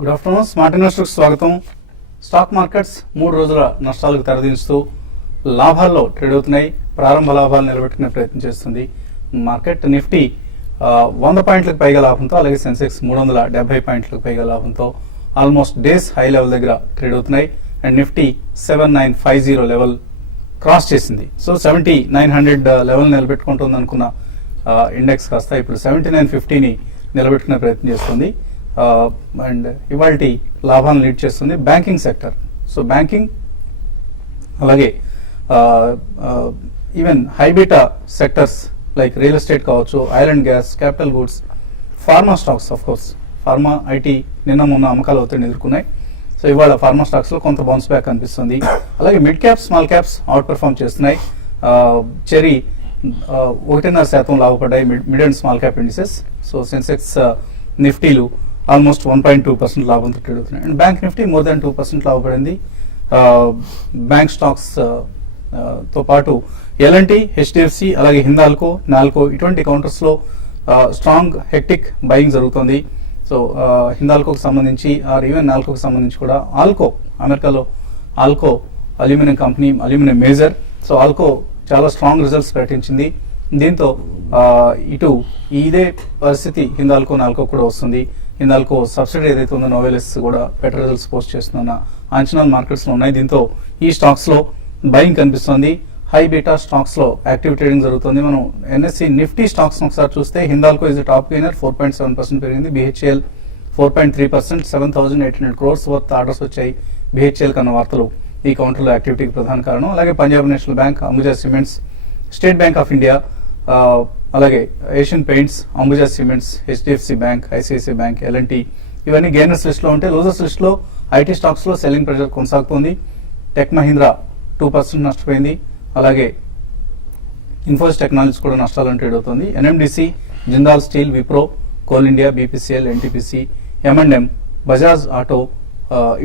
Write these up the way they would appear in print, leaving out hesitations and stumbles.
Good afternoon. Smart investors స్వాగతం. Stock markets 3 రోజుల నష్టాలకు తెరదించుతూ లాభాల్లో ట్రేడ్ అవుతున్నాయి. ప్రారంభ లాభాలు నిలబెట్టుకునే ప్రయత్నం చేస్తుంది మార్కెట్. నిఫ్టీ 100 పాయింట్లకు పైగా లాభంతో, అలాగే సెన్సెక్స్ 370 పాయింట్లకు పైగా లాభంతో ఆల్మోస్ట్ డేస్ హై లెవెల్ దగ్గర ట్రేడ్ అవుతున్నాయి. అండ్ నిఫ్టీ 7950 లెవెల్ క్రాస్ చేసింది. సో 7900 లెవెల్ నిలబెట్టుకుంటుంది అనుకున్న ఇండెక్స్ కాస్త ఇప్పుడు 7950ని నిలబెట్టుకునే ప్రయత్నం చేస్తుంది. అండ్ ఇవాల్టి లాభాలను లీడ్ చేస్తుంది బ్యాంకింగ్ సెక్టర్. సో బ్యాంకింగ్, అలాగే even high beta sectors like real estate కావచ్చు, oil and gas, capital goods, pharma stocks, of course pharma, IT నిన్న మొన్న అమ్మకాల ఒత్తిడిని ఎదుర్కొన్నాయి. సో ఇవాళ ఫార్మా స్టాక్స్ లో కొంత బౌన్స్ బ్యాక్ కనిపిస్తుంది. అలాగే mid caps, small caps outperform చేస్తున్నాయి. చెరీ 1.5% లాభపడ్డాయి mid and small cap indices. So Sensex, నిఫ్టీలు ఆల్మోస్ట్ 1.2% లాభంతో ట్రేడ్ అవుతున్నాయి. And bank Nifty more than 2% లాభపడింది. Bank stocks తో పాటు ఎల్ఎన్టీ, హెచ్డిఎఫ్సి, అలాగే హిందాల్కో, నాల్కో ఇటువంటి కౌంటర్స్ లో స్ట్రాంగ్ హెక్టిక్ బయింగ్ జరుగుతుంది. సో హిందాల్కోకి సంబంధించి ఆర్ ఈవెన్ నాల్కోకి సంబంధించి కూడా ఆల్కో, అమెరికాలో Alcoa aluminium company, aluminium major. So Alcoa చాలా స్ట్రాంగ్ రిజల్ట్స్ ప్రకటించింది. దీంతో ఇటు ఇదే పరిస్థితి హిందాల్కో, నాల్కో కూడా వస్తుంది. హిందాల్కో సబ్సిడీ ఏదైతే ఉందో నోవెలిస్ కూడా బెటర్ రిజల్ట్స్ పోస్ట్ చేస్తున్న అంచనాలు మార్కెట్స్ లో ఉన్నాయి. దీంతో ఈ స్టాక్స్ లో బయింగ్ కనిపిస్తుంది. హై బీటా స్టాక్స్ లో యాక్టివ్ ట్రేడింగ్ జరుగుతుంది. మనం ఎన్ఎస్సి నిఫ్టీ స్టాక్స్ ఒకసారి చూస్తే హిందాల్కో ఇస్ టాప్ గెయినర్, 4.7% పెరిగింది. బిహెచ్ఎల్ 4.3%, 7,800 crores వర్త్ ఆర్డర్స్ వచ్చాయి బిహెచ్ఎల్ కన్న వార్తలు ఈ కౌంటర్ లో యాక్టివిటీకి ప్రధాన కారణం. అలాగే Punjab National Bank, Ambuja Cements, State Bank of India, అలాగే Asian Paints, Ambuja Cements, HDFC Bank, ICICI Bank, L&T ఇవన్నీ గెయినర్స్ లిస్ట్ లో ఉంటే, లూజర్స్ లిస్ట్ లో ఐటీ స్టాక్స్ లో సెల్లింగ్ ప్రెషర్ కొనసాగుతుంది. టెక్ మహీంద్రా 2% నష్టపోయింది. అలాగే ఇన్ఫోసిస్ టెక్నాలజీస్ కూడా నష్టాలను ట్రేడ్ అవుతుంది. NMDC, Jindal Steel, Wipro, coal India, BPCL, NTPC, M&M, Bajaj auto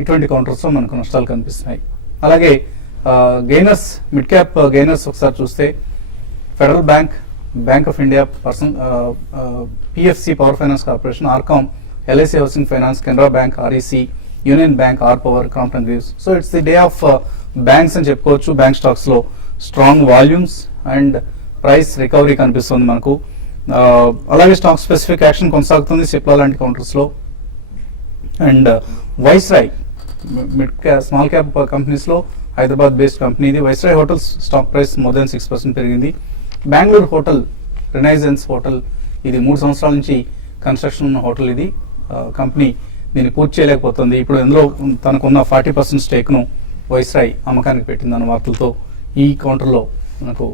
ఇటువంటి కౌంటర్స్ లో మనకు నష్టాలు కనిపిస్తున్నాయి. అలాగే గెయినర్స్, మిడ్ క్యాప్ గెయినర్స్ ఒకసారి చూస్తే Federal Bank, Bank of India, PFC Power Finance Corporation, RCom, LIC Housing Finance, Canara Bank, REC, Union Bank, R Power, Crompton Greaves. So it's the day of banks అని చెప్పుకోవచ్చు. Bank stocks లో strong volumes and price recovery కనిపిస్తుంది మనకు. అలాగే stock specific action కొనసాగుతుంది సిప్లా లాంటి counters లో. And viceroy, mid cap, small cap companies లో హైదరాబాద్ బేస్డ్ కంపెనీ ఇది. Viceroy hotels stock price more than 6% పెరిగింది. బెంగళూరు హోటల్, రినైజెన్స్ హోటల్, ఇది 3 సంవత్సరాల నుంచి కన్స్ట్రక్షన్ ఉన్న హోటల్. ఇది కంపెనీ దీన్ని పూర్తి చేయలేకపోతుంది. ఇప్పుడు ఇందులో తనకున్న 40% స్టేక్ ను వైస్రాయ్ అమ్మకానికి పెట్టిందన్న వార్తలతో ఈ కౌంటర్లో మనకు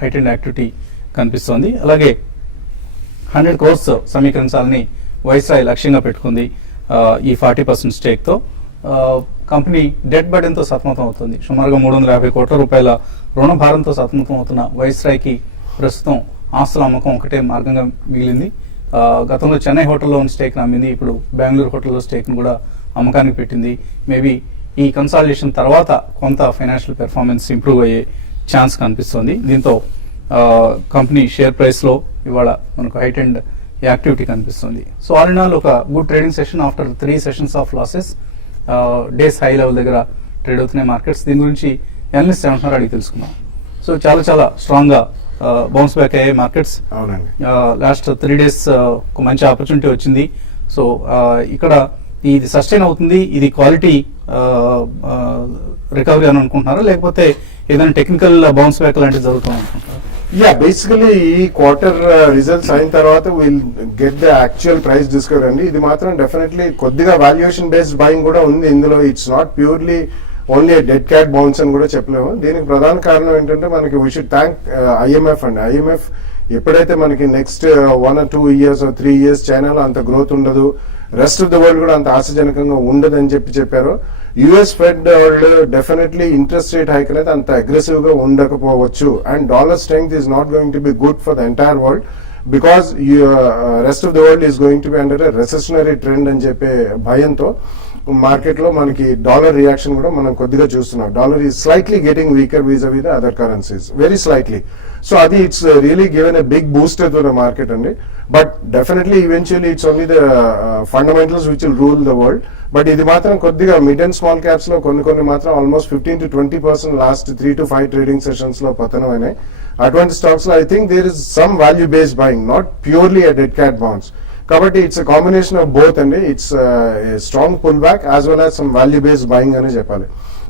హైట్ అండ్ యాక్టివిటీ కనిపిస్తోంది. అలాగే 100 crores సమీకరించాలని వైస్రాయ్ లక్ష్యంగా పెట్టుకుంది ఈ 40% స్టేక్ తో. కంపెనీ డెట్ బర్డెన్ తో సతమతం అవుతుంది. సుమారుగా 350 కోట్ల రూపాయల రుణ భారంతో సతమతం అవుతున్న వైస్రాయ్ కి ప్రస్తుతం ఆస్తుల అమ్మకం ఒకటే మార్గంగా మిగిలింది. గతంలో చెన్నై హోటల్లో ఉన్న స్టేక్ అమ్మింది, ఇప్పుడు బెంగళూరు హోటల్లో స్టేక్ ను కూడా అమ్మకానికి పెట్టింది. మేబీ ఈ కన్సాలిడేషన్ తర్వాత కొంత ఫైనాన్షియల్ పెర్ఫార్మెన్స్ ఇంప్రూవ్ అయ్యే ఛాన్స్ కనిపిస్తుంది. దీంతో కంపెనీ షేర్ ప్రైస్ లో ఇవాళ మనకు హైట్ అండ్ యాక్టివిటీ కనిపిస్తుంది. సో ఆల్ ఇన్ ఆల్ ఒక good trading session after 3 sessions of losses. Days high level దగ్గర ట్రేడ్ అవుతున్నాయి మార్కెట్స్. దీని గురించి ఎనలిస్ట్ ఏమంటున్నారో అడిగి తెలుసుకుందాం. సో చాలా స్ట్రాంగ్ గా బౌన్స్ బ్యాక్ అయ్యాయి మార్కెట్స్. లాస్ట్ 3 days ఒక మంచి ఆపర్చునిటీ వచ్చింది. సో ఇక్కడ ఇది సస్టైన్ అవుతుంది, ఇది క్వాలిటీ రికవరీ అని అనుకుంటున్నారా, లేకపోతే ఏదైనా టెక్నికల్ బౌన్స్ బ్యాక్ లాంటివి జరుగుతుంది అనుకుంటున్నారా? యా, బేసికలీ ఈ క్వార్టర్ రిజల్ట్స్ అయిన తర్వాత will get the actual price discover అండి. ఇది మాత్రం డెఫినెట్లీ కొద్దిగా వాల్యుయేషన్ బేస్డ్ బయింగ్ కూడా ఉంది ఇందులో. It's not purely only dead cat bounce అని కూడా చెప్పలేము. దీనికి ప్రధాన కారణం ఏంటంటే మనకి వీ షుడ్ థ్యాంక్ IMF అండి. IMF ఎప్పుడైతే మనకి next 1 or 2 years or 3 years చైనాలో అంత గ్రోత్ ఉండదు, రెస్ట్ ఆఫ్ ద వరల్డ్ కూడా అంత ఆశాజనకంగా ఉండదు అని చెప్పారు. యుఎస్ ఫెడ్ వాళ్ళు డెఫినెట్లీ ఇంట్రెస్ట్ రేట్ హైక్ అనేది అంత అగ్రెసివ్ గా ఉండకపోవచ్చు. And dollar strength is not going to be good for the entire world because rest of the world is going to be under recessionary trend అని చెప్పే భయంతో market లో మనకి dollar reaction కూడా మనం కొద్దిగా చూస్తున్నాం. Dollar is slightly getting weaker vis-a-vis the other currencies, very slightly. So అది it's really given a big booster to the market అండి. But definitely eventually it's only the fundamentals which will rule the world. But ఇది మాత్రం కొద్దిగా mid and small caps లో కొన్ని మాత్రం almost 15 to 20% last 3 to 5 trading sessions లో పతనం అయినాయి. అటువంటి స్టాక్స్ లో I think there is some value based buying, not purely a dead cat bounce. కాబట్టి it's a combination of both అండి. It's strong pull back as well as some value based buying అని చెప్పాలి.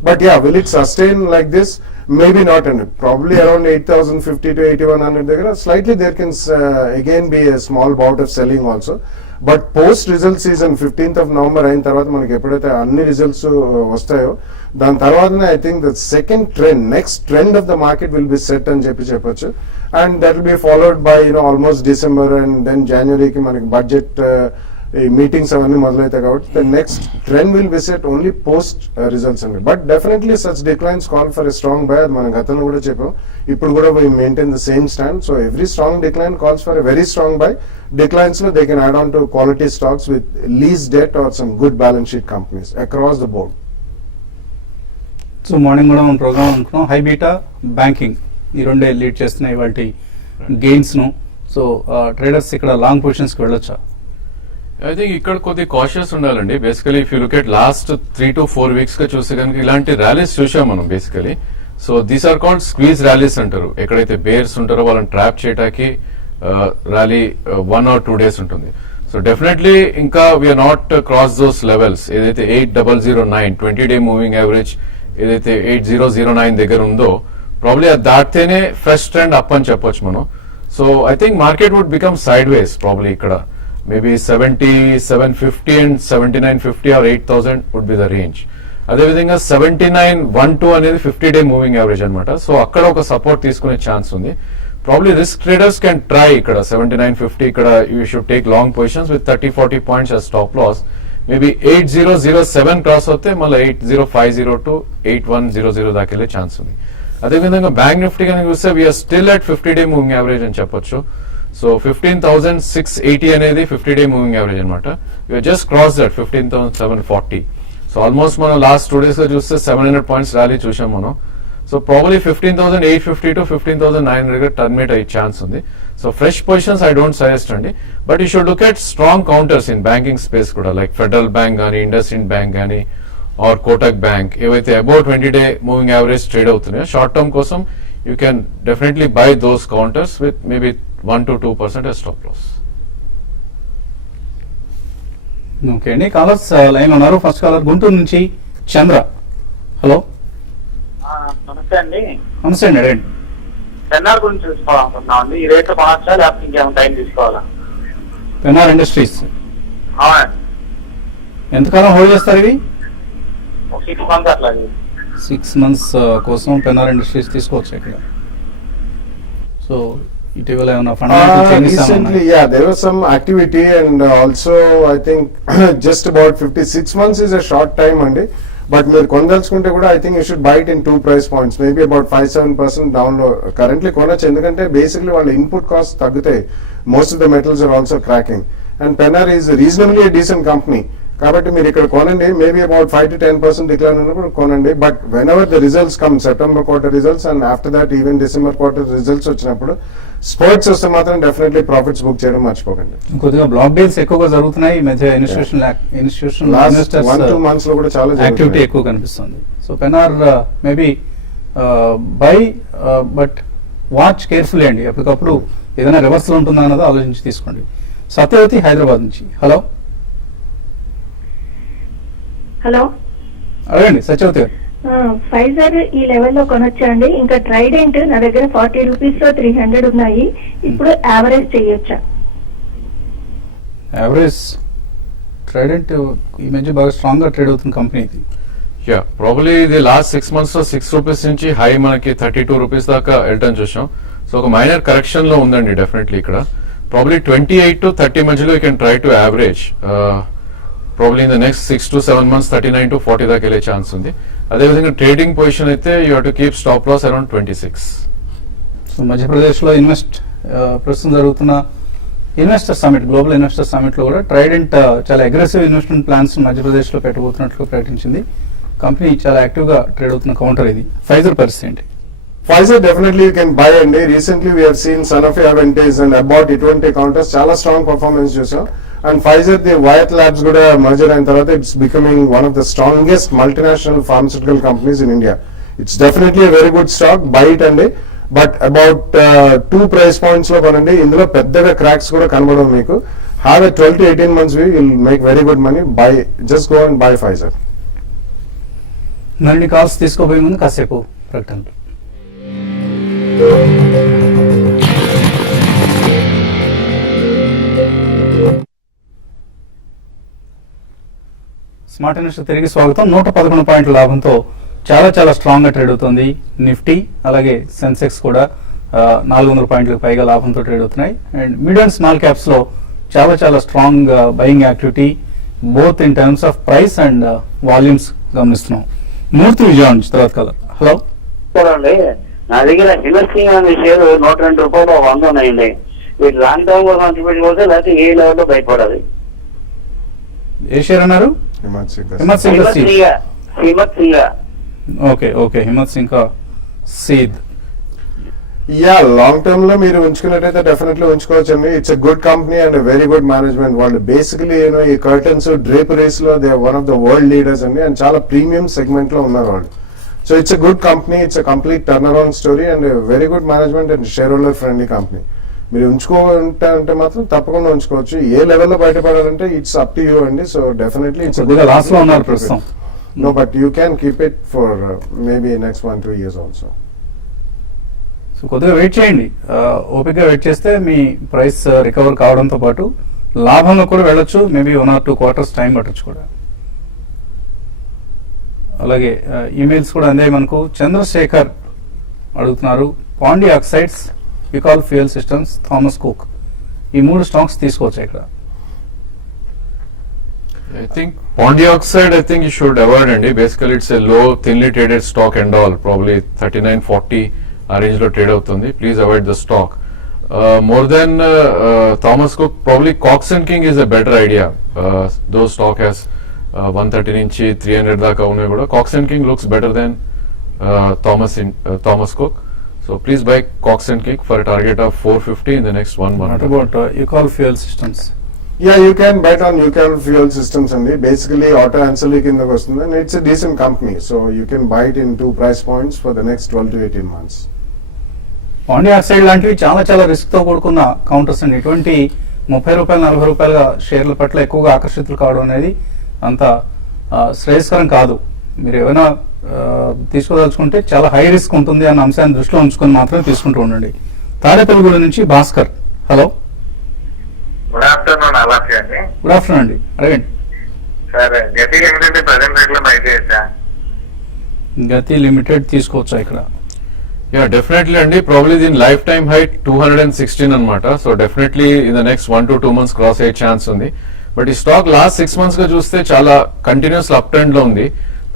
But yeah, will it sustain like this? Maybe not, and probably around 8,050 to 8,100 దగ్గర slightly there can again be a small bout of selling also. But post result season 15th of November అయిన తర్వాత మనకి ఎప్పుడైతే అన్ని results వస్తాయో దాని తర్వాతనే I think the second trend, next trend of the market will be set అని చెప్పొచ్చు. And that will be followed by almost December and then జనవరికి మనకి బడ్జెట్ ఈ మీటింగ్స్ అవన్నీ మొదలవుతాయి. కాబట్టి the next trend will be set only post results అండి. But definitely such declines call for a strong buy, అది మనం గతంలో కూడా చెప్పాం, ఇప్పుడు కూడా we maintain the same stand. So every strong decline calls for a very strong buy. Declines లో they can add on to quality stocks with less debt or some good balance sheet companies across the board. So morning కూడా మన programme అనుకున్నాం high beta banking ఈ రెండే lead చేస్తున్నాయి వాటి gains ను. So traders ఇక్కడ లాంగ్ పొజిషన్స్ కి వెళ్ళొచ్చా? ఐ థింక్ ఇక్కడ కొద్ది కాషియస్ ఉండాలండి. Basically if you look at last 3 to 4 weeks గా చూస్తే కనుక ఇలాంటి ర్యాలీస్ చూసాం మనం basically. So these are called squeeze rallies అంటారు. ఎక్కడైతే బేర్స్ ఉంటారో వాళ్ళని ట్రాప్ చేయడానికి ర్యాలీ 1 or 2 days ఉంటుంది. సో డెఫినెట్లీ ఇంకా we're not cross those levels. ఏదైతే 8009 20-day మూవింగ్ యావరేజ్ ఏదైతే 8009 దగ్గర ఉందో ప్రాబ్లీ అది దాటితేనే ఫ్రెష్ ట్రెండ్ అప్ అని చెప్పొచ్చు మనం. So I think market would become sideways probably ఇక్కడ. Maybe 7750 and 7950 or 8000 would be the range. అదేవిధంగా 7912 అనేది 50-day మూవింగ్ యావరేజ్ అనమాట. సో అక్కడ ఒక సపోర్ట్ తీసుకునే ఛాన్స్ ఉంది. Probably risk traders can try ఇక్కడ 7950. ఇక్కడ you should take long positions with 30-40 points as stop loss. Maybe 8007 cross అవుతే మళ్ళీ 8050 to 8100 దాకా వెళ్ళే ఛాన్స్ ఉంది. అదేవిధంగా బ్యాంక్ నిఫ్టీ కనుక చూస్తే we're still at 50-day moving average అని చెప్పొచ్చు. సో 15,680 అనేది 50-day మూవింగ్ యావరేజ్ అనమాట. You're just cross that 15,740. So almost మనం లాస్ట్ 2 days లో చూస్తే 700 పాయింట్స్ ర్యాలీ చూసాం మనం. సో ప్రాబ్లీ 15,850 to 15,900 టర్మినేట్ అయ్యే ఛాన్స్ ఉంది. So fresh positions I don't suggest అండి. But you should look at strong counters in banking space కూడా, like Federal Bank కానీ, ఇండస్ఇండ్ బ్యాంక్ కానీ, ఆర్ కోటక్ బ్యాంక్, ఏవైతే above 20-day moving average trade అవుతున్నాయో short term కోసం you can definitely buy those counters with maybe 1 to 2% as stop loss. Okay అండి, callers line ఉన్నారు. First caller Guntur నుంచి Chandra. Hello. నమస్తే అండి. నమస్తే అండి, అడగండి. పెన్నార్ గురించి తెలుసుకోవాలనుకుంటున్నాం అండి. ఈ రేట్ కొనొచ్చా లేకపోతే ఇంకేమైనా టైం తీసుకోవాలా? పెన్నార్ ఇండస్ట్రీస్ అవునండి. ఎంతకాలం హోల్డ్ చేస్తారు ఇవి? 6 months అట్లా. 6 months కోసం పెన్నార్ ఇండస్ట్రీస్ తీసుకోవచ్చు ఇక్కడ. సో ఇటీవల ఏమైనా fundamental changes recently, yeah, there was some activity and also I think just about 56 months is a short time అండి. బట్ మీరు కొనదలుచుకుంటే కూడా I think you should buy it in 2 price points, maybe about 5-7% down లో currently కొనొచ్చు. ఎందుకంటే basically వాళ్ళ input cost తగ్గుతాయి. Most of the metals are also cracking and Pennar is reasonably a decent company. కాబట్టి మీరు ఇక్కడ కొనండి. మేబీ అబౌట్ 5 to 10% డిక్లైన్ ఉన్నప్పుడు కొనండి. But when ever the results come, September quarter results and after that even December quarter results వచ్చినప్పుడు sports వస్తే మాత్రం definitely profits book చేయడం మర్చిపోకండి. కొద్దిగా బ్లాక్ డీల్స్ ఎక్కువగా జరుగుతున్నాయి ఈ మధ్య. ఇన్స్టిట్యూషన్ లాస్ట్ 1-2 months లో కూడా చాలా యాక్టివిటీ ఎక్కువ కనిపిస్తుంది. So Penar maybe buy, but watch carefully అండి. ఎప్పటికప్పుడు ఏదైనా రివర్స్ లో ఉంటుందా అన్నది ఆలోచించి తీసుకోండి. సత్యవతి హైదరాబాద్ నుంచి. హలో. హలో, అడగండి సత్యవతి గారు. ఫైజర్ ఈ లెవెల్లో కొనొచ్చండి. ఇంకా ట్రైడెంట్ నా దగ్గర 40 రూపీస్ లో 300 ఉన్నాయి. ఇప్పుడు యావరేజ్ చేయొచ్చా? యావరేజ్ ట్రైడెంట్ ఈ మధ్య బాగా స్ట్రాంగ్ గా ట్రేడ్ అవుతున్న కంపెనీ ఇది. యా, ప్రాబ్లీ ఇది లాస్ట్ 6 months లో 6 రూపీస్ నుంచి హై మనకి 32 రూపీస్ దాకా వెళ్ళటం చూసాం. సో ఒక మైనర్ కరెక్షన్ లో ఉందండి డెఫినెట్లీ ఇక్కడ. ప్రాబ్లీ 28 to 30 మధ్యలో you can try to average. Probably in the next 6 to 7 months 39 to 40 దాకా వెళ్ళే ఛాన్స్ ఉంది. అదేవిధంగా ట్రేడింగ్ పొజిషన్ అయితే you have to keep stop loss around 26. So Madhya Pradesh లో ఇన్వెస్ట్ ప్రస్తుతం జరుగుతున్న investor summit, global investor summit లో కూడా ట్రైడెంట్ చాలా అగ్రెసివ్ ఇన్వెస్ట్మెంట్ ప్లాన్స్ మధ్యప్రదేశ్ లో పెట్టబోతున్నట్లు ప్రకటించింది. కంపెనీ చాలా యాక్టివ్ గా ట్రేడ్ అవుతున్న కౌంటర్ ఇది. ఫైజర్ పరిస్థితి ఏంటి? Pfizer definitely you can buy అండి. Recently we have seen Sanofi Aventis and Abbott ఇటువంటి కౌంటర్స్ చాలా స్ట్రాంగ్ పర్ఫార్మెన్స్ చూసాం. And Pfizer the Wyeth Labs కూడా మర్జర్ అయిన తర్వాత it's becoming one of the strongest multinational pharmaceutical companies in India. It's definitely very good stock, by it అండి. But about 2 price points లో కొనండి. ఇందులో పెద్దగా క్రాక్స్ కూడా కనబడవు మీకు. Have a 12 to 18 months view, you'll make very good money. Buy, just go and buy Pfizer. మరిన్ని calls తీసుకోబోయే ముందు కాసేపు ప్రకటనలు. స్మార్ట్ ఇన్వెస్టర్ తిరిగి స్వాగతం. 111 పాయింట్ల లాభంతో చాలా స్ట్రాంగ్ గా ట్రేడ్ అవుతుంది నిఫ్టీ, అలాగే సెన్సెక్స్ కూడా 400 పాయింట్లకు పైగా లాభంతో ట్రేడ్ అవుతున్నాయి. And mid and small caps లో చాలా strong buying activity both in terms of price and volumes గమనిస్తున్నాం. మూర్తి విజయవాడ నుంచి తర్వాత కలర్. హలో అండి, నా దగ్గర హిమస్కింగ్ అనే షేర్ 102 రూపాయలు 100 ఉన్నాయండి. వీటి లాంగ్ టర్మ్ కోసం పెట్టుకోవచ్చు, లేకపోతే ఏ లెవెల్లో బయటపడాలి? ఏ షేర్ అన్నారు? Himat Singh. Himat Singh. Okay Himat Singh Seide. Yeah, long term లో మీరు ఉంచుకున్నట్టయితే డెఫినెట్లీ ఉంచుకోవచ్చు అండి. It's a good company and very good management. వాళ్ళు బేసికలీ ఈ కర్టన్స్ డ్రేపరీస్ లో they one of the world leaders అండి. అండ్ చాలా ప్రీమియం సెగ్మెంట్ లో ఉన్నారు వాళ్ళు. So it's a good company, it's a complete turnaround story and very good management and shareholder friendly company. మీరు ఉంచుకుంటే అంటే మాత్రం తప్పకుండా ఉంచుకోవచ్చు. ఏ లెవెల్లో బయటపడాలంటే ఇట్స్ అప్ టు యూ అండి. సో డెఫినెట్లీ ఇట్స్ లాస్ లో ఉన్నారు ప్రస్తుతం. No, but you can keep it for maybe next 1-2 years also. So కొద్దిగా వెయిట్ చేయండి, ఓపిక వెయిట్ చేస్తే మీ ప్రైస్ రికవర్ కావడంతో పాటు లాభంలో కూడా వెళ్ళొచ్చు. మేబీ 1 or 2 quarters టైం పట్టొచ్చు కూడా. అలాగే ఈమెయిల్స్ కూడా అందే మనకు. చంద్రశేఖర్ అడుగుతున్నారు, Pondy oxides, Ucal fuel systems, Thomas Cook, ఈ 3 స్టాక్స్ తీసుకోవచ్చు ఇక్కడ. I think Pondy Oxide, I think you should avoid అండి. Basically it's a low thinly traded stock and all, probably 39-40 ఆ రేంజ్ లో ట్రేడ్ అవుతుంది. Please avoid the stock. More than Thomas Cook, probably Cox and King is a better idea. Though stock has 130 నుంచి 300 దాకా ఉన్నాయి కూడా. Cox and King looks better than Thomas Cook. So please buy Cox and King for target of 450 in the next 1 month. What about Ucal Fuel Systems? Yeah, you can bet on Ucal Fuel Systems అండి. Basically auto ఆన్సర్లీ కిందకి వస్తుంది and it's a decent company. So you can by it in 2 price points for the next 12 to 18 months. Pondy oxide లాంటివి చాలా risk తో కూడుకున్న counters అండి. ఇటువంటి 30 రూపాయలు 40 రూపాయల షేర్ల పట్ల ఎక్కువగా ఆకర్షితులు కావడం అనేది అంత శ్రేయస్కరం కాదు. మీరు ఏమైనా తీసుకోదలుచుకుంటే చాలా హై రిస్క్ ఉంటుంది అన్న అంశాన్ని దృష్టిలో ఉంచుకొని మాత్రమే తీసుకుంటూ ఉండండి. తాడేపల్లిగూడ నుంచి భాస్కర్. Hello, good afternoon. అలాగే అండి. గుడ్ ఆఫ్టర్నూన్ అండి, అడగండి. సార్, గతి లిమిటెడ్ ప్రజెంట్ రేట్ లో బై చేయొచ్చా? గతి లిమిటెడ్ తీసుకోవచ్చా ఇక్కడ? యా, డెఫినెట్లీ అండి. ప్రాబ్లీ దీని లైఫ్ టైమ్ హైట్ 216 అనమాట. So definitely in the next 1 to 2 months cross అయ్యే ఛాన్స్ ఉంది. బట్ ఈ స్టాక్ లాస్ట్ 6 months గా చూస్తే చాలా కంటిన్యూస్ అప్ ట్రెండ్ లో ఉంది.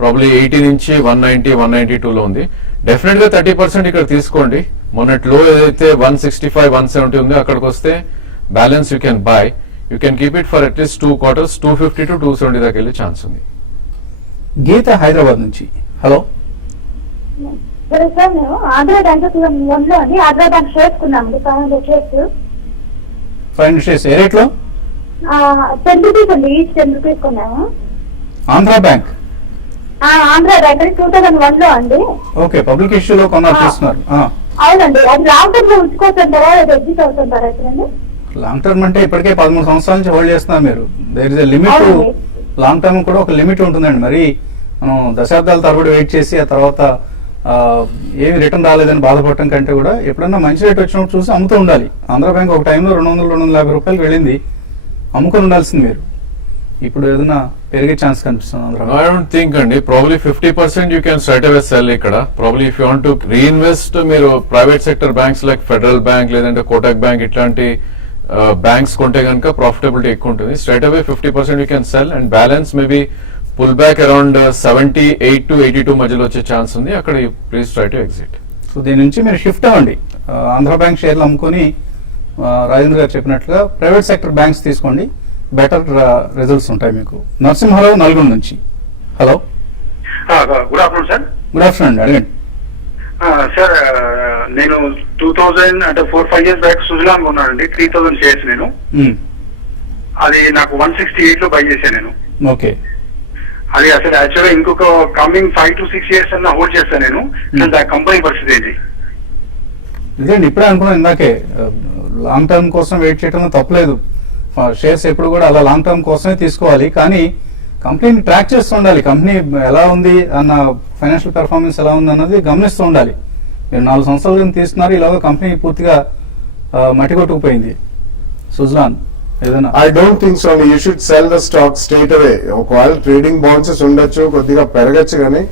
ప్రాబ్లీ 80 నుంచి 190, 192 లో ఉంది. డెఫినెట్ గా 30% ఇక్కడ తీసుకోండి. మొన్నటి లో ఏదైతే 165, 170 ఉందో అక్కడికి వస్తే balance you can by. You can keep it for at least 2 quarters, 250 to 270 దాకా వెళ్ళే ఛాన్స్ ఉంది. గీత హైదరాబాద్ నుంచి. హలో సరే సార్, మేము ఆంధ్ర బ్యాంక్ లో అండి ఆంధ్ర బ్యాంక్ షేర్స్ కొన్నామండి 500 షేర్స్. 500 షేర్స్ ఏ రేట్ లో? 10 రూపీస్ అండి, ఈచ్ 10 రూపీస్ కొన్నాము. ఆంధ్ర బ్యాంక్? ఆంధ్ర బ్యాంక్ 2001 లో అండి. ఓకే, పబ్లిక్ ఇష్యూలో కొన్నారు చూస్తున్నారు. అవునండి, అది లాంగ్ టర్మ్ లో ఉంచుకోవచ్చుంటారా, ఎగ్జిట్ అవుతుంటారా ఎక్కడండి? లాంగ్ టర్మ్ అంటే ఇప్పటికే 13 సంవత్సరాల నుంచి హోల్డ్ చేస్తున్నారు మీరు. There is a limit. అవునండి. లాంగ్ టర్మ్ కూడా ఒక లిమిట్ ఉంటుందండి. మరి మనం దశాబ్దాల తరబడి వెయిట్ చేసి ఆ తర్వాత ఏమి రిటర్న్ రాలేదని బాధపడటం కంటే కూడా ఎప్పుడన్నా మంచి రేట్ వచ్చినప్పుడు చూసి అమ్ముతూ ఉండాలి. ఆంధ్ర బ్యాంక్ ఒక టైంలో 200-250 రూపాయలు వెళ్ళింది, అమ్ముకొని ఉండాల్సింది మీరు. ఇప్పుడు ఏదైనా పెరిగే ఛాన్స్ కనిపిస్తుంది? ఐ డోంట్ థింక్ అండి. Probably 50% you can straight away sell ఇక్కడ. Probably if you want to reinvest, మీరు private sector banks like Federal Bank లేదంటే కోటక్ బ్యాంక్ ఇట్లాంటి బ్యాంక్స్ కొంటే కనుక ప్రాఫిటబిలిటీ ఎక్కువ ఉంటుంది. Straight away 50% you can sell and balance maybe pull back around 78 to 82 మధ్యలో వచ్చే ఛాన్స్ ఉంది. అక్కడ please try to exit. So దీని నుంచి మీరు షిఫ్ట్ అవ్వండి. ఆంధ్ర బ్యాంక్ షేర్లు అమ్ముకొని రాజేంద్ర గారు చెప్పినట్లుగా ప్రైవేట్ సెక్టర్ బ్యాంక్స్ తీసుకోండి, బెటర్ రిజల్ట్స్ ఉంటాయి మీకు. నరసింహారావు నల్గొండ నుంచి. Hello, good afternoon sir. Good afternoon అండి, అడగండి. సార్ నేను 2000 అంటే 4-5 years బ్యాక్ సుజలాన్ కొన్నానండి, 3000 షేర్స్. నేను అది నాకు 168 లో బై చేశాను నేను. ఓకే, అది అసలు యాక్చువల్గా ఇంకొక కమింగ్ 5 to 6 years అన్న హోల్డ్ చేస్తాను నేను. అసలు ఆ కంపెనీ పరిస్థితి ఏంటి? ఇదేండి ఇప్పుడే అనుకున్నాను ఇందాకే, లాంగ్ టర్మ్ కోసం వెయిట్ చేయడం తప్పలేదు. షేర్స్ ఎప్పుడు కూడా అలా లాంగ్ టర్మ్ కోసమే తీసుకోవాలి, కానీ కంపెనీని ట్రాక్ చేస్తూ ఉండాలి. కంపెనీ ఎలా ఉంది అన్న, ఫైనాన్షియల్ పెర్ఫార్మెన్స్ ఎలా ఉంది అన్నది గమనిస్తూ ఉండాలి. మీరు 4 సంవత్సరాల క్రితం తీస్తున్నారు, ఇలాగ కంపెనీ పూర్తిగా మట్టి కొట్టుకుపోయింది. సుజలాన్ ఏదైనా? I don't think so. You should cell the stock straight away. ఒకవేళ ట్రేడింగ్ బౌన్సెస్ ఉండొచ్చు, కొద్దిగా పెరగచ్చు, కానీ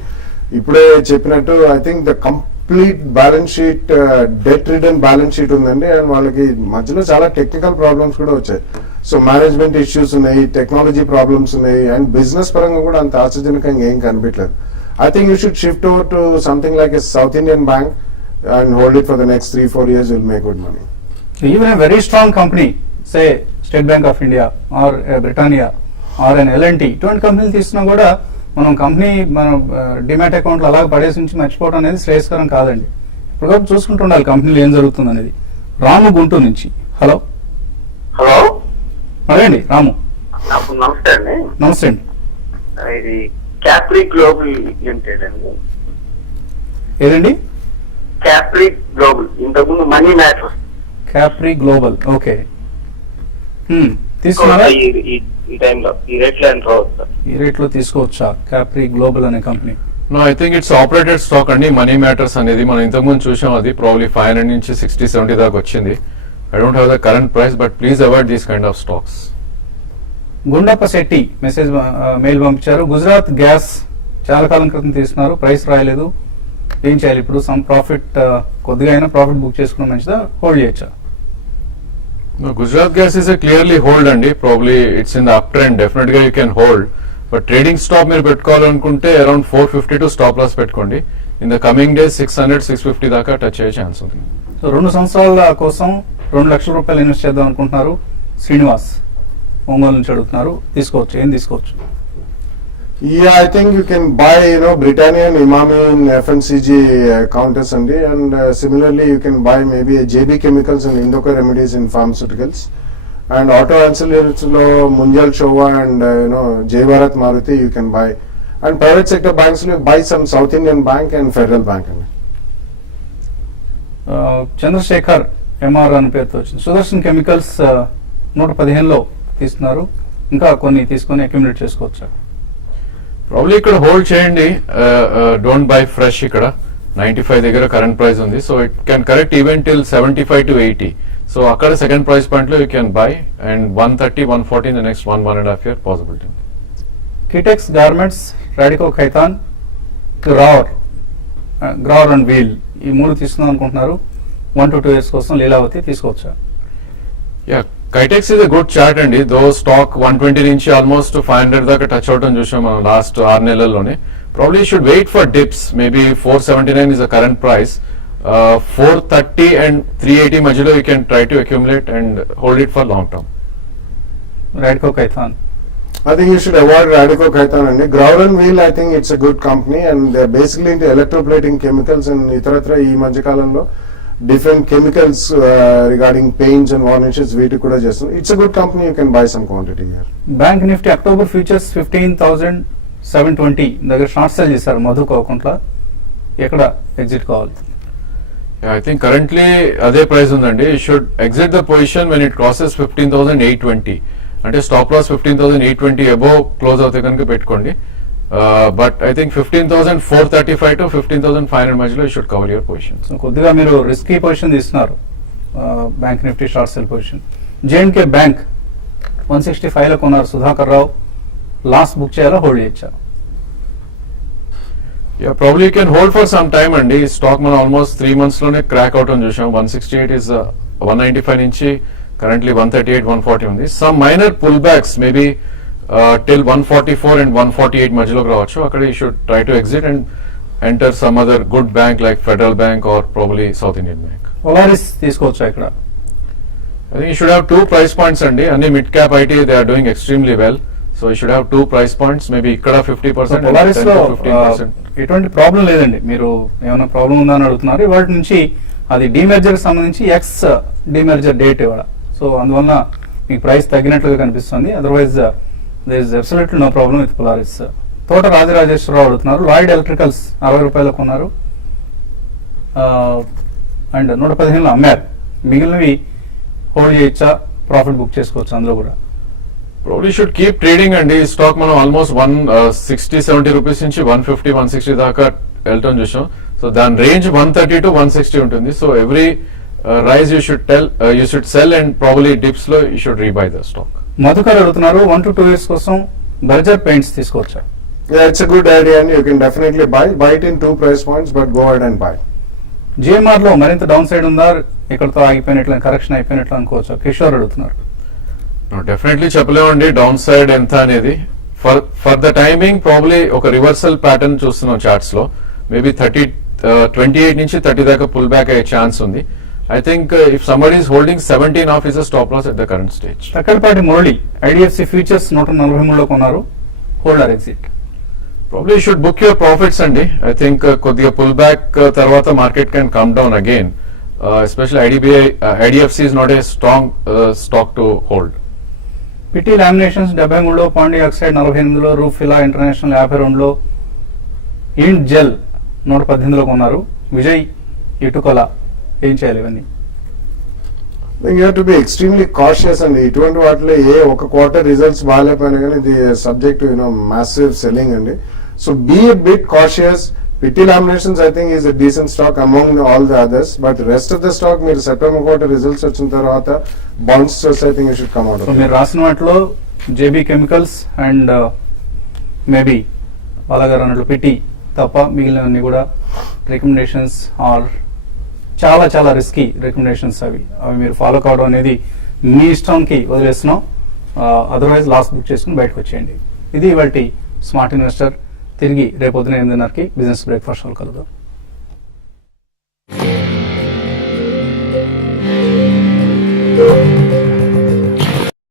ఇప్పుడే చెప్పినట్టు I think the complete balance sheet, debt return balance sheet ఉందండి. అండ్ వాళ్ళకి మధ్యలో చాలా టెక్నికల్ ప్రాబ్లమ్స్ కూడా వచ్చాయి. సో మేనేజ్మెంట్ ఇష్యూస్ ఉన్నాయి, టెక్నాలజీ ప్రాబ్లమ్స్ ఉన్నాయి, అండ్ బిజినెస్ పరంగా కూడా అంత ఆశ్చర్యజనకంగా ఏం కనిపించలేదు. I think you should shift over to something like a South Indian bank and hold it for the next 3-4 years. You'll make good money. Even a very strong company, say State Bank of India or Britannia or an L&T, ఇటువంటి కంపెనీలు తీసుకున్నా కూడా మనం company మనం demat అకౌంట్లో అలాగ పడేసి నుంచి మర్చిపోవడం అనేది శ్రేయస్కరం కాదండి. ఇప్పుడు చూసుకుంటూ ఉండాలి కంపెనీలో ఏం జరుగుతుంది అనేది. రాము గుంటూరు నుంచి. హలో, హలో, అదేండి రాము. నమస్తే అండి. నమస్తే అండి. ఇది క్యాప్రీ గ్లోబల్ లిమిటెడ్ అండి. ఏదండి? క్యాప్రీ గ్లోబల్, ఇంతకుముందు money matter. Capri global, okay. తీసుకున్నారా? ఈ టైంలో ఈ రేట్లో ఎంటర్ అవుతుంది. ఈ రేట్లో తీసుకోవచ్చా క్యాప్రీ గ్లోబల్ అనే కంపెనీ? No, I think it's operated stock అండి. మనీ మ్యాటర్స్ అనేది మనం ఇంతకుముందు చూసాం, అది ప్రాబ్లీ 500 నుంచి 60-70 దాకా వచ్చింది. I don't have the current price, but please avoid these kind of stocks. Gundappa Shetty message mail పంపించారు. గుజరాత్ గ్యాస్ చాలా కాలం క్రితం తీసుకున్నారు, ప్రైస్ రాయలేదు, ఏం చేయాలి ఇప్పుడు? సమ్ ప్రాఫిట్, కొద్దిగా అయినా ప్రాఫిట్ బుక్ చేసుకున్న మంచిదా, హోల్డ్ చేయొచ్చా? Gujarat gas is clearly hold అండి. Probably it's in the uptrend, definite గా you can hold. But trading stop మీరు పెట్టుకోవాలనుకుంటే అరౌండ్ 450 to స్టాప్ లాస్ పెట్టుకోండి. ఇన్ ద కమింగ్ డేస్ 600-650 దాకా టచ్ అయ్యే ఛాన్స్ ఉంది. సో 2 సంవత్సరాల కోసం 2 లక్షల రూపాయలు ఇన్వెస్ట్ చేద్దాం అనుకుంటున్నారు. శ్రీనివాస్ ఒంగోలు నుంచి అడుగుతున్నారు, తీసుకోవచ్చు, ఏం తీసుకోవచ్చు? Yeah, I think you can buy, Britannia and Imami in FMCG counters and similarly you can buy maybe a JB Chemicals and Indoco Remedies in pharmaceuticals, and auto ancillaries lo Munjal Showa and Jai Bharat Maruti you can buy, and private sector banks lo buy some South Indian Bank and Federal Bank. Chandrasekhar MR అని పేరుతో వచ్చింది. Sudarshan chemicals 115లో తీస్తున్నారు, ఇంకా కొన్ని తీసుకొని accumulate చేసుకోవచ్చా? Probably ఇక్కడ hold చేయండి, డోంట్ బై ఫ్రెష్. ఇక్కడ 95 దగ్గర కరెంట్ ప్రైస్ ఉంది, so it can correct even till 75 to 80. So అక్కడ సెకండ్ ప్రైస్ పాయింట్ లో you can buy, and 130-140 in the next 1.5 year possibility. Kitex garments, Radico Khaitan, Grauer and Weil, ఈ 3 తీసుకుందాం అనుకుంటున్నారు. 1 to 2 years కోసం లీలావతి తీసుకోవచ్చా? Yeah, Kitex is a good chart అండి. Though stock 120 నుంచి almost 500 దాకా టచ్ అవటం చూసాం మనం లాస్ట్ 6 నెలల్లోనే. Probably should wait for dips. Maybe 479 is the current price. 430 and 380 మధ్యలో you can try to accumulate and hold it for long term. Radico Khaitan, I think you should avoid Radico Khaitan and Growler and Wheel. I think it's a good company and they're basically into electroplating chemicals and itaratra ee madhya kalamlo different chemicals regarding paints and varnishes వీటి కూడా చేస్తున్నారు. It's a good company, you can buy some quantity here. Bank Nifty October futures 15,720 దగ్గర short cell చేశారు మధు కోకుంట్ల, ఎక్కడ exit కావాలి? I think currently అదే price ఉందండి. You should exit the position when it crosses 15,820. అంటే స్టాప్ లాస్ 15,820 అబోవ్ క్లోజ్ అవుతే కనుక పెట్టుకోండి. బట్ ఐ థింక్ 15,435 to 15,500 మధ్యలో you should cover your position. So కొద్దిగా మీరు రిస్కీ పొజిషన్ తీస్తున్నారు, bank Nifty short sell position. J&K bank 165లో కొన్నారు సుధాకర్ రావు, లాస్ బుక్ చేయాలా, హోల్డ్ చేయొచ్చా? Yeah, probably you can hold for some time అండి. స్టాక్ మనం ఆల్మోస్ట్ 3 months లోనే క్రాక్ అవుట్ అని చూసాం. 168 ఇస్ 195 నుంచి కరెంట్లీ 138, 140 ఉంది. Some minor pull backs maybe till 144 and 148 మధ్యలోకి రావచ్చు. అక్కడ you should try to exit and enter some other good bank like Federal Bank or probably South Indian Bank. Polaris తీసుకోవచ్చా ఇక్కడ? I think you should have 2 price points అండి, అన్ని mid cap IT they are doing extremely well. So you should have 2 price points, maybe ఇక్కడ 50% Polaris లో 15%. ఎటువంటి problem లేదండి. మీరు ఏమైనా ప్రాబ్లం ఉందా అని అడుగుతున్నారు. ఇవాళ నుంచి అది డీమెర్జర్ కి సంబంధించి ఎక్స్ డీమెర్జర్ డేట్ ఇవాళ. సో అందువల్ల మీకు ప్రైస్ తగ్గినట్లుగా కనిపిస్తుంది. Otherwise there is absolutely no problem with Polaris. Thota Rajarajeswararao అడుగుతున్నారు, లాయిడ్ ఎలక్ట్రికల్స్ 60 రూపాయలు కొన్నారు అండ్ 115 అమ్మారు. మిగిలినవి హోల్డ్ చేయొచ్చా, ప్రాఫిట్ బుక్ చేసుకోవచ్చు అందులో కూడా? Probably should keep trading అండి. ఈ స్టాక్ మనం ఆల్మోస్ట్ 160-70 రూపీస్ నుంచి 150-160 దాకా వెళ్ళటం చూసాం. సో దాని రేంజ్ 130 to 160 ఉంటుంది. So every rise you should sell and probably dips లో you should rebuy the stock. Madhukar అడుగుతున్నారు 1 to 2 years కోసం బర్జర్ పెయింట్స్ తీసుకోవచ్చా? Yeah, it's a good idea and you can definitely buy it in 2 price points, but go ahead and buy. GMR లో మరింత down side ఉందా, ఇక్కడతో ఆగిపోయినట్లు correction అయిపోయినట్లు అనుకోవచ్చా? కిషోర్ అడుగుతున్నారు. Definitely చెప్పలేమండి డౌన్ సైడ్ ఎంత అనేది. ఫర్ ద టైమింగ్ ప్రాబ్లీ ఒక రివర్సల్ ప్యాటర్న్ చూస్తున్నాం చార్ట్స్ లో. మేబీ 28 నుంచి 30 దాకా పుల్ బ్యాక్ అయ్యే ఛాన్స్ ఉంది. I think if somebody is holding 17 off is a stop loss at the current stage. Thakkadapati Murali IDFC futures 143 లో కొన్నారు, hold or exit? Probably should book your profits అండి. I think కొద్దిగా pull back తర్వాత market can come down again. Especially IDFC is not a strong stock to hold. PT laminations 73లో, Pondy oxide 48లో, రూఫిలా international 52లో, ఇండ్ జెల్ 118లో కొన్నారు. విజయ్ ఇటుకొల ఏం చేయాలి ఇవన్నీ? You have to be extremely cautious అండి. ఇటువంటి వాటిలో ఒక క్వార్టర్ రిజల్ట్స్ బాగాలేకపోయినా కానీ ఇది సబ్జెక్ట్ massive selling అండి. So be a bit cautious. Pitti Laminations I think is a decent stock among all the others, but rest of the stock మీరు September quarter results వచ్చిన తర్వాత bouncers I think you should come out so of మీరు it. రాసిన వాటిలో JB chemicals and maybe బాలాగారు అన్నట్లు PT తప్ప మిగిలినవన్నీ కూడా రికమెండేషన్స్ ఆర్ చాలా చాలా రిస్కీ రికమెండేషన్స్. అవి మీరు ఫాలో కావడం అనేది మీ ఇష్టంకి వదిలేస్తున్నాం. అదర్వైజ్ లాస్ట్ బుక్ చేసుకుని బయటకు వచ్చేయండి. ఇది ఇవాల్టి స్మార్ట్ ఇన్వెస్టర్. తిరిగి రేపు పొద్దున 8:30కి బిజినెస్ బ్రేక్ఫాస్ట్ కలుద్దాం.